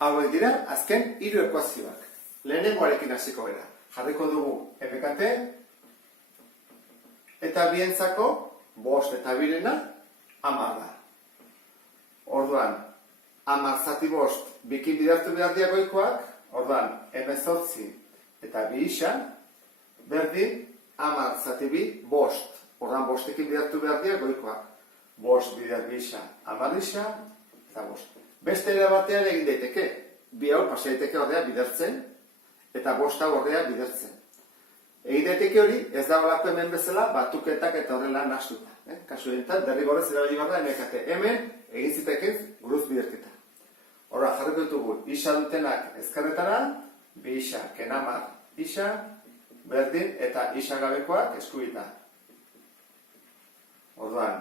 Hauek dira azken 3 ekuazioak. Lehenengoarekin hasiko gara. Jarriko dugu MKT eta bientzako 5 eta 2 10 da. Orduan, 10 zati 5 bikin bidertu behar diagoikoak, orduan, 18 eta 2 isa, berdin, 10 zati 2 5. Orduan, 5ekin bidertu behar diagoikoak. 5 bider 2 isa, 10 isa, eta 5. Beste era batean egin daiteke, 2 hau pasa daiteke ordea bidertzen, eta 5 hau ordea bidertzen. Egin daiteke hori, ez da olako hemen bezala, batuketak eta horrela nastuta. Kasu egintan, derrigorrez erabili behar da MKT. Hemen, egin zitekez, guruz biderketa. Horra, jarriko ditugu, isa dutenak ezkerretara, 2 isa, ken 10 isa, berdin, eta isa gabekoak eskubita. Orduan,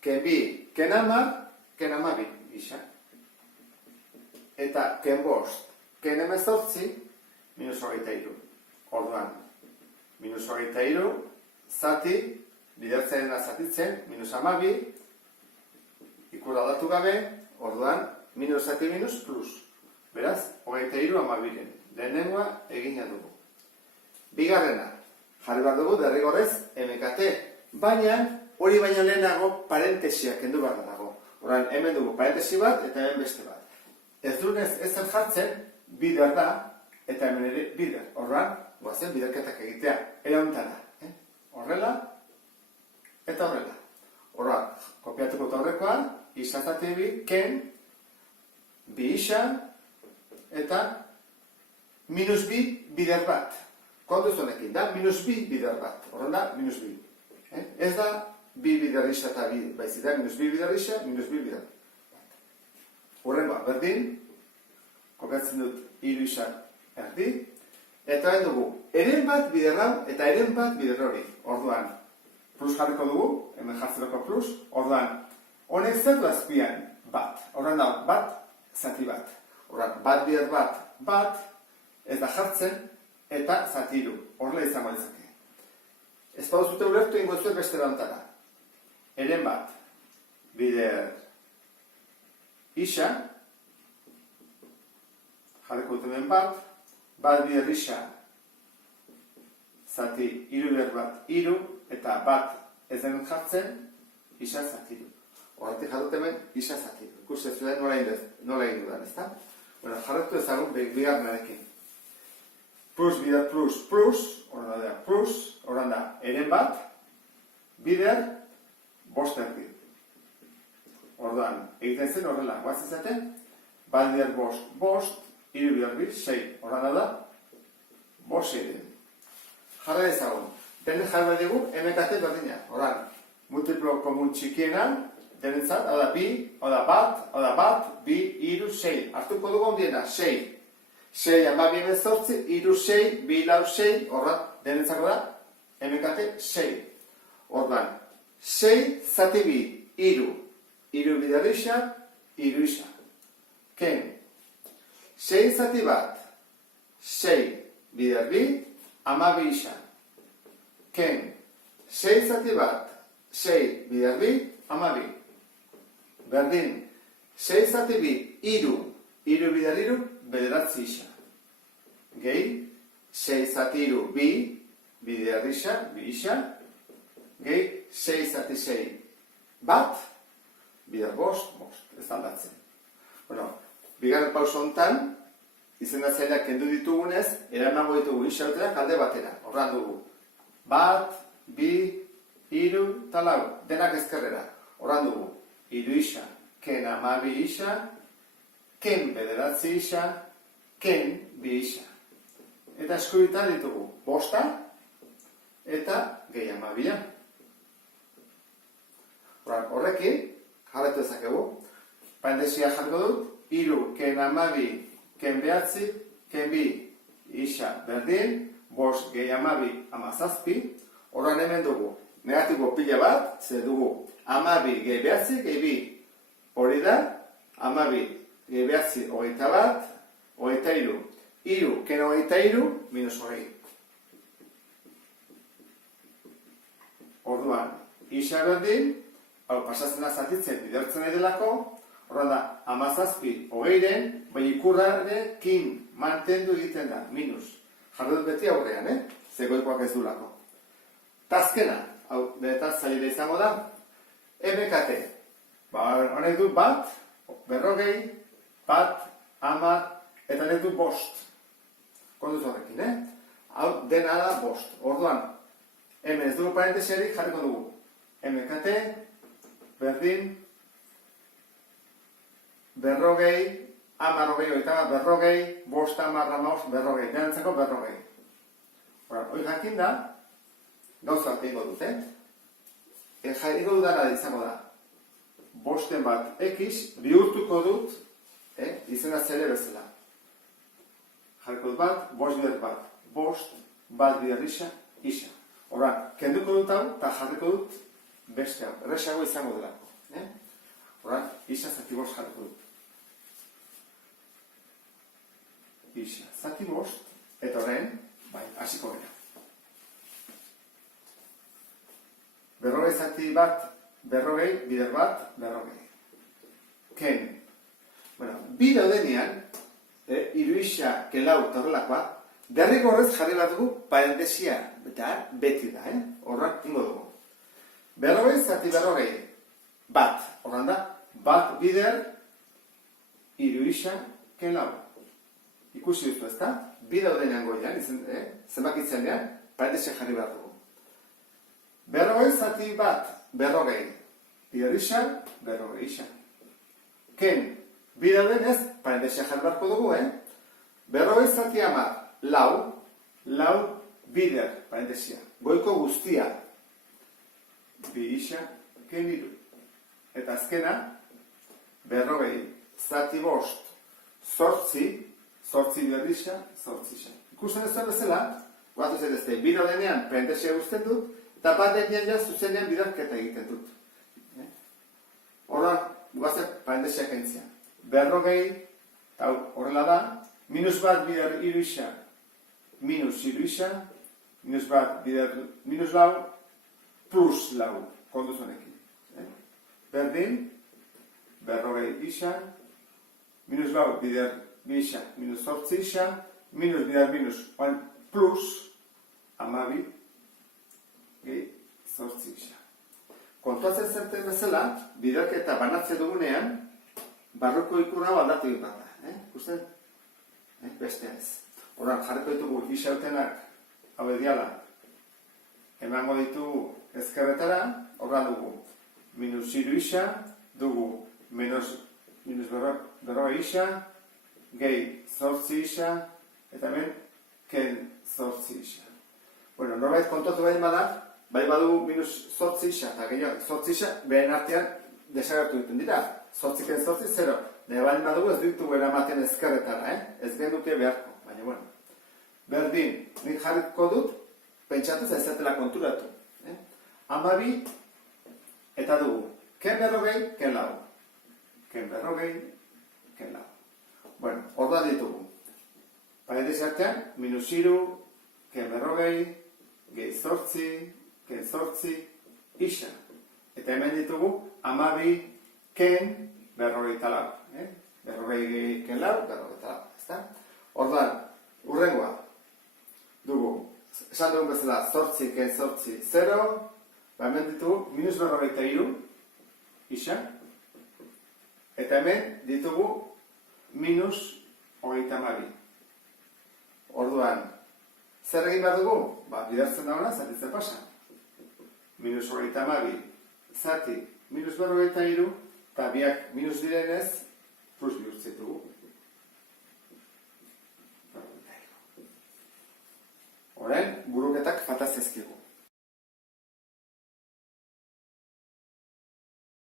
ken 2, ken 10, ken 12 isa. Eta ken 5, ken 18, minus 23. Orduan, minus 23, zati, bidertzen dena zatitzen, minus 12, ikur aldatu gabe, orduan, minus zati minus plus. Beraz, 23 12. Lehenengoa egina dugu. Bigarrena, jarri behar dugu derrigorrez MKT. Baina, hori baina lehenago parentesiak kendu behar dago. Orduan, hemen dugu parentesi bat eta hemen beste bat. Ez dunez ezer jartzen, bider da, eta hemen ere bider. Orduan, guazen biderketak egitea, erauntara. Horrela, eta horrela. Orduan, kopiatuko horrekoan, izazate bi, ken, 2 isa, eta minus 2 bider bat. Kontuz honekin da, minus 2 bider bat. Horren da, minus 2. Ez da, 2 bider isa eta 2, baizik da, minus 2 bider isa, minus 2 bider bat. Horrengoa, berdin, kopiatzen dut 3 isa erdi, eta hain dugu, eren bat bider hau eta eren bat bider hori. Orduan, plus jarriko dugu, hemen jartzeroko plus, orduan, honek zer du azpian bat. Orduan da, bat, zati bat. Orduan, bat bider bat, bat, ez da jartzen, eta zati 3. Horrela izango izake. Ez pauzute ulertu ingo zuen beste bantara. Eren bat, bider isa, jarriko dut hemen bat bider isa, zati 3 bider bat 3, eta bat ez den jartzen, isa zati 3. Horretik jarrut hemen, isa zati 3. Ikusten zuen nola egin dudan, ezta? Bueno, jarretu ezagun bigarrenarekin. Plus bider plus plus, horren da plus, horren da eren bat, bider, 5 erdi. Orduan, egiten zen horrela, guatzen zaten, bat bider 5, 5, 3 bider 2, 6. Horren da, 5 egin. Jarra ezagun. Denen jarra dugu, MKT berdina. Horren, multiplo komun txikiena, denentzat, hau da bi, hau da bat, 2, 3, 6. Hartuko dugu ondiena, 6. 6, 12, 18, 3, 6, 2, 4, 6, horra, denentzako da, MKT 6. Orduan, 6, zati 2, 3, 3 bider isa, 3 isa. Ken, 6 zati bat, 6 bider 2, 12 isa. Ken, 6 zati bat, 6 bider 2, 12. Berdin, 6 zati 2, 3, 3 bider 3, bederatzi isa. Gehi, 6 zati 3, 2, bider isa, 2 isa. Gehi, 6 zati 6, bat, bider 5, ez aldatzen. Bueno, bigarren pauso hontan, izendatzaileak kendu ditugunez, eramango ditugu isauterak alde batera. Horran dugu, bat, 2, 3, eta 4, denak ezkerrera. Horran dugu, 3 isa, ken 12 isa, ken bederatzi isa, ken 2 isa. Eta eskubitan ditugu 5 eta gehi 12. Horrekin, jarretu ezakegu, parentesia jarriko dut, 3, ken 12, ken 9, ken 2 isa berdin, 5 gehi 12, 17. Horren hemen dugu, negatibo pila bat, ze dugu 12 gehi 9, gehi 2. Hori da, 12 gehi 9, 21, 23. 3, ken 23, minus 20. Orduan, isa berdin, hau pasatzen da zatitzen bidertzen nahi delako, Horra da, 17 hogeiren, baina ikurrarekin mantendu egiten da, minus. Jarri dut beti aurrean, zegoikoak ez du lako. Tazkena, hau, denetaz zaila izango da, MKT. Honek du bat, berrogei, bat, 10, eta honek du bost. Konduz horrekin, Hau, dena da bost. Orduan, hemen ez dugu parentesiarik jarriko dugu. MKT, berdin, berrogei, 10, hogei, berrogei, bost, 10, 15, berrogei. Denantzako berrogei. Hoi jakin da, gauza bat egingo dut, jarriko dudana izango da. Bosten bat X bihurtuko dut, izendatzele bezala. Jarriko dut bat, bost bider bat. Bost, bat bider isa. Horra, kenduko dut hau, eta jarriko dut beste hau. Erresago izango delako. Horra, isa zati bost jarriko dut. Isa zati bost, eta horren, hasiko gara. Berrogei zati bat, berrogei, bider bat, berrogei. Ken. Bi daudenean, hiru isa, kelau, eta horrelakoa, derrigorrez jarri bat dugu parentesia, eta beti da, horrak ingo dugu. Berrogei zati berrogei, bat, horran da, bat bider, hiru isa, kelau. Ikusi duzu ez da, bi daudenean goian, zenbakitzenean, parentesia jarri bat dugu. Berrogei zati bat, berrogei, bider isa, berrogei isa. Ken, bi daudenez, parentesia jarri batko dugu, Berrogei zati 10, lau, bider, parentesia. Goiko guztia. Bi isa, ken hiru. Eta azkena, berrogei zati bost, zortzi bider isa, zortzi isa. Ikusten ez bezala, guatu zer ezte, bi daudenean parentesia guztien dut, eta bat denean ja zuzenean bidarketa egiten dut. Horra, guazet parentesia kentzia. Berrogei, horrela da, minus bat bider hiru isa, minus hiru isa, minus bat bider minus lau, plus lau, konduz honekin. Berdin, berrogei isa, minus lau bider bi isa, minus zortzi isa, minus bider minus, plus, 12, gehi, zortzi isa. Kontuatzen zerten bezala, biderketa banatze dugunean, barruko ikurra aldatu egin bat da. Ikusten? Beste ez. Horran, jarriko ditugu isautenak, hau ediala, emango ditugu ezkerretara, horran dugu, minus hiru isa, dugu minus berrogei isa, gehi zortzi isa, eta hemen ken zortzi isa. Bueno, norbait kontuatu behin bada, bai badugu minus zortzi isa, eta gehiago, zortzi isa, behen artean desagertu duten dira. Zortzi ken zortzi, zero. Nire baldin badugu ez ditugu eramaten ezkerretara, ez genuke beharko, baina bueno. Berdin, nik jarriko dut, pentsatuz ez zatela konturatu. 12, eta dugu, ken berrogei, ken lau. Ken berrogei, ken lau. Bueno, hor da ditugu. Parentesi artean, minus hiru, ken berrogei, gehi zortzi, ken zortzi, isa. Eta hemen ditugu, 12, ken berrogei lau. Berrogei ken lau, berrogei lau. Orduan, urrengoa. Dugu, esan dugun bezala, zortzi, ken zortzi, 0. Hemen ditugu, minus berrogeita hiru, isa. Eta hemen ditugu, minus hogeita hamabi. Orduan, zer egin behar dugu? Bidartzen dagoena, zatitzen pasa. Minus hogeita hamabi, zati, minus berrogeita hiru, eta biak minus direnez, plus bihurtzen dugu. Orain, buruketak falta zaizkigu.